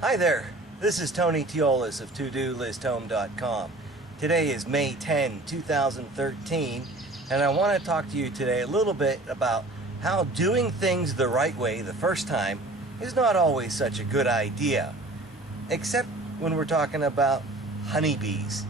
Hi there, this is Tony Teolis of ToDoListHome.com. Today is May 10, 2013, and I want to talk to you today a little bit about how doing things the right way the first time is not always such a good idea, except when we're talking about honeybees.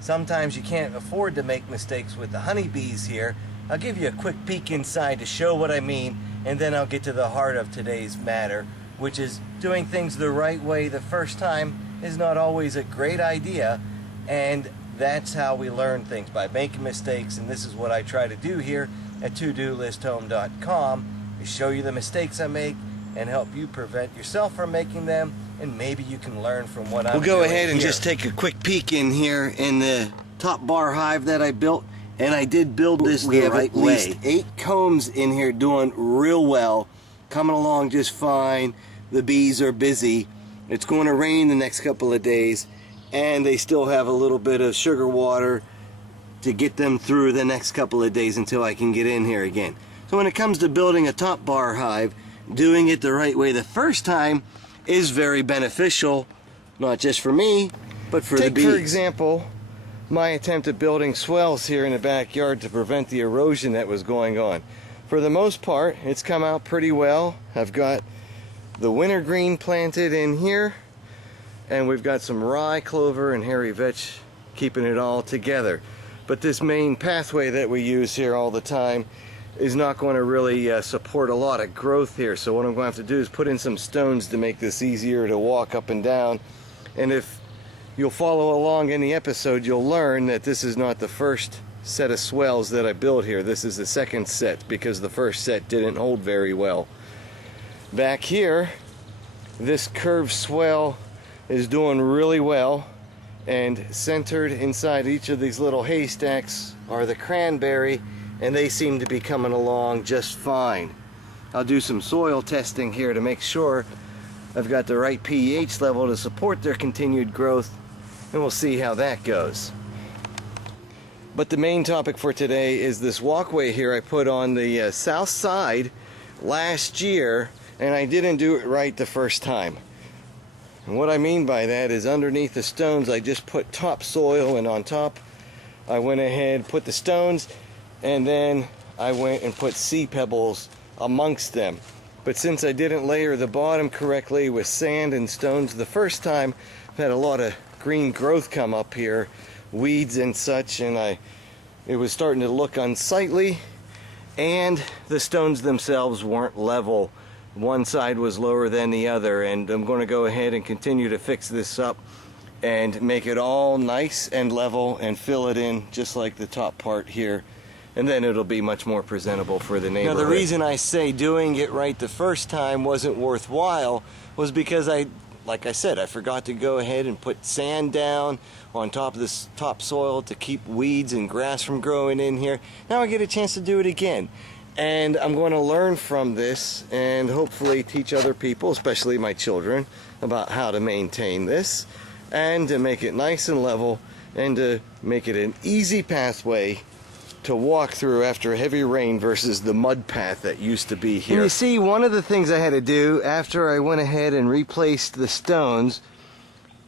Sometimes you can't afford to make mistakes with the honeybees here. I'll give you a quick peek inside to show what I mean, and then I'll get to the heart of today's matter, which is doing things the right way the first time is not always a great idea, and that's how we learn things, by making mistakes. And this is what I try to do here at ToDoListHome.com, is show you the mistakes I make and help you prevent yourself from making them, and maybe you can learn from what I'm doing. We'll go ahead and just take a quick peek in here in the top bar hive that I built, and I did build this the right way. We have at least 8 combs in here doing real well, coming along just fine. The bees are busy. It's going to rain the next couple of days, and they still have a little bit of sugar water to get them through the next couple of days until I can get in here again. So when it comes to building a top bar hive, doing it the right way the first time is very beneficial, not just for me, but for the bees. For example, my attempt at building swells here in the backyard to prevent the erosion that was going on. For the most part, it's come out pretty well. I've got the wintergreen planted in here, and we've got some rye, clover, and hairy vetch keeping it all together. But this main pathway that we use here all the time is not going to really support a lot of growth here. So what I'm going to have to do is put in some stones to make this easier to walk up and down. And if you'll follow along in the episode, you'll learn that this is not the first set of swells that I built here. This is the second set, because the first set didn't hold very well. Back here, this curved swell is doing really well, and centered inside each of these little haystacks are the cranberry, and they seem to be coming along just fine. I'll do some soil testing here to make sure I've got the right pH level to support their continued growth, and we'll see how that goes. But the main topic for today is this walkway here I put on the south side last year, and I didn't do it right the first time. And what I mean by that is, underneath the stones I just put topsoil, and on top I went ahead, put the stones, and then I went and put sea pebbles amongst them. But since I didn't layer the bottom correctly with sand and stones the first time, I've had a lot of green growth come up here, weeds and such, and it was starting to look unsightly, and the stones themselves weren't level. One side was lower than the other, and I'm going to go ahead and continue to fix this up and make it all nice and level and fill it in just like the top part here, and then it'll be much more presentable for the neighborhood. Now, the reason I say doing it right the first time wasn't worthwhile was because like I said, I forgot to go ahead and put sand down on top of this topsoil to keep weeds and grass from growing in here. Now I get a chance to do it again. And I'm going to learn from this and hopefully teach other people, especially my children, about how to maintain this and to make it nice and level, and to make it an easy pathway to walk through after heavy rain versus the mud path that used to be here. And you see, one of the things I had to do after I went ahead and replaced the stones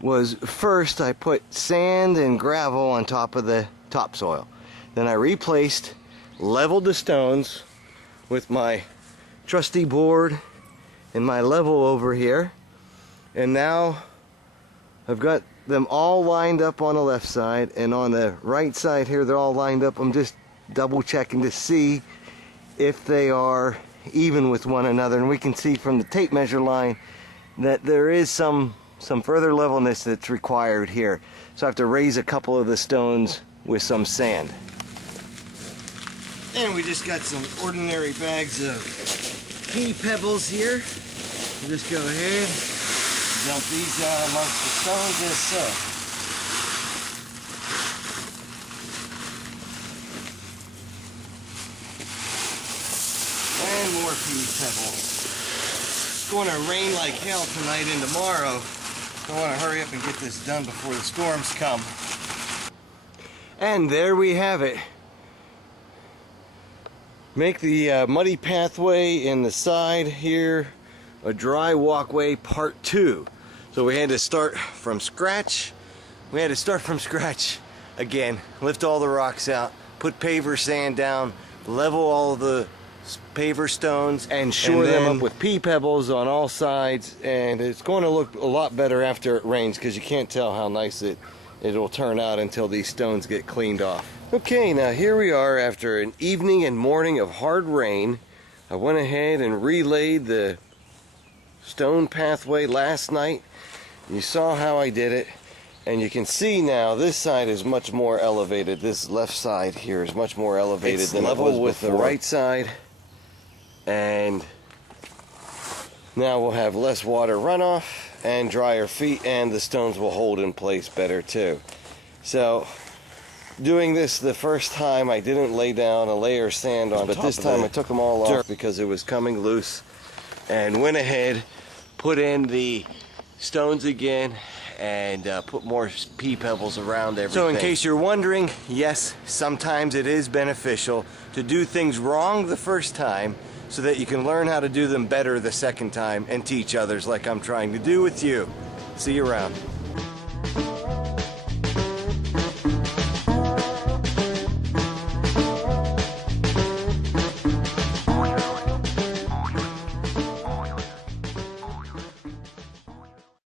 was, first I put sand and gravel on top of the topsoil. Then I leveled the stones with my trusty board and my level over here, and now I've got them all lined up on the left side, and on the right side here they're all lined up. I'm just double checking to see if they are even with one another, and we can see from the tape measure line that there is some further levelness that's required here. So I have to raise a couple of the stones with some sand. And we just got some ordinary bags of pea pebbles here. We'll just go ahead, dump these out amongst the stones as so. And more pea pebbles. It's going to rain like hell tonight and tomorrow, so I want to hurry up and get this done before the storms come. And there we have it. Make the muddy pathway in the side here a dry walkway part 2. So we had to start from scratch. We had to start from scratch again. Lift all the rocks out, put paver sand down, level all the paver stones, and shore them up with pea pebbles on all sides. And it's going to look a lot better after it rains, because you can't tell how nice it'll turn out until these stones get cleaned off. Okay, now here we are after an evening and morning of hard rain. I went ahead and relayed the stone pathway last night. You saw how I did it, and you can see now this side is much more elevated. This left side here is much more elevated than it was with the right side, and now we'll have less water runoff and drier feet, and the stones will hold in place better too. So doing this the first time, I didn't lay down a layer of sand on, but this time I took them all off because it was coming loose, and went ahead, put in the stones again, and put more pea pebbles around everything. So in case you're wondering, yes, sometimes it is beneficial to do things wrong the first time so that you can learn how to do them better the second time and teach others, like I'm trying to do with you. See you around.